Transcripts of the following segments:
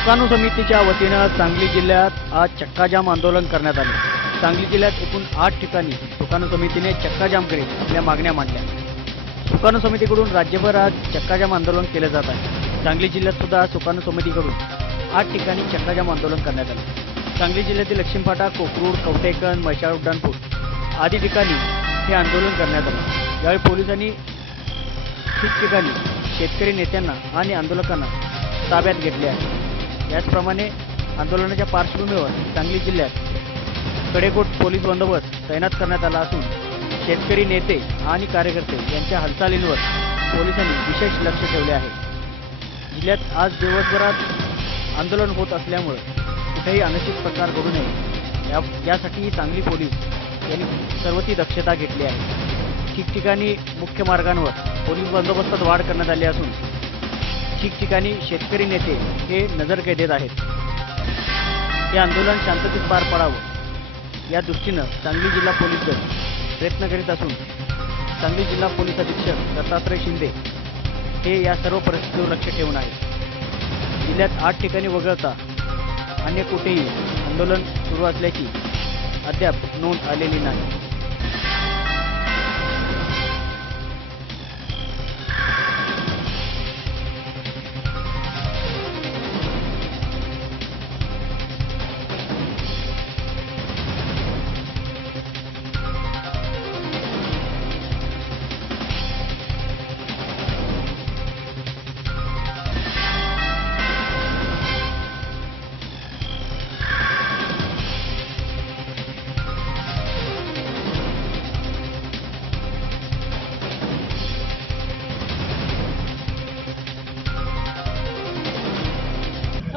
लोकानु समितीच्या वतीनं सांगली जिल्ह्यात आज चक्काजाम आंदोलन करण्यात आले. सांगली जिल्ह्यात एकूण आठ ठिकाणी सुकाणू समितीने चक्काजाम करीत आपल्या मागण्या मांडल्या. सुकाणू समितीकडून राज्यभर आज चक्काजाम आंदोलन केलं जात आहे. सांगली जिल्ह्यात सुद्धा सुकाणू समितीकडून आठ ठिकाणी चक्काजाम आंदोलन करण्यात आले. सांगली जिल्ह्यातील लक्ष्मीफाटा कोकरूड कवटेकन मैशाळ उड्डाणपूर आदी ठिकाणी हे आंदोलन करण्यात आलं. यावेळी पोलिसांनी ठिकठिकाणी शेतकरी नेत्यांना आणि आंदोलकांना ताब्यात घेतले आहे. याचप्रमाणे आंदोलनाच्या पार्श्वभूमीवर सांगली जिल्ह्यात कडेकोट पोलीस बंदोबस्त तैनात करण्यात आला असून शेतकरी नेते आणि कार्यकर्ते यांच्या हालचालींवर पोलिसांनी विशेष लक्ष ठेवले आहे. जिल्ह्यात आज दिवसभरात आंदोलन होत असल्यामुळे कुठेही अनुचित प्रकार घडू नये. या यासाठी सांगली पोलीस यांनी सर्व ती दक्षता घेतली आहे. ठिकठिकाणी मुख्य मार्गांवर पोलीस बंदोबस्तात वाढ करण्यात आली असून ठिकठिकाणी शेतकरी नेते हे नजरकैदेत आहेत. हे आंदोलन शांततेत पार पडावं. या दृष्टीनं सांगली जिल्हा पोलीस दल प्रयत्न करीत असून सांगली जिल्हा पोलीस अधीक्षक दत्तात्रय शिंदे हे या सर्व परिस्थितीवर लक्ष ठेवून आहे जिल्ह्यात आठ ठिकाणी वगळता अन्य कुठेही आंदोलन सुरू असल्याची अद्याप नोंद आलेली नाही.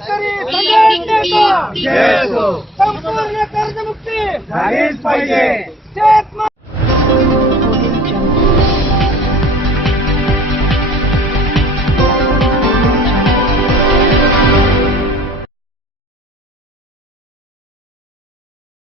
शेतकरी जय हो. संपूर्ण कर्जमुक्ती. झालीच पाहिजे. शेतमाल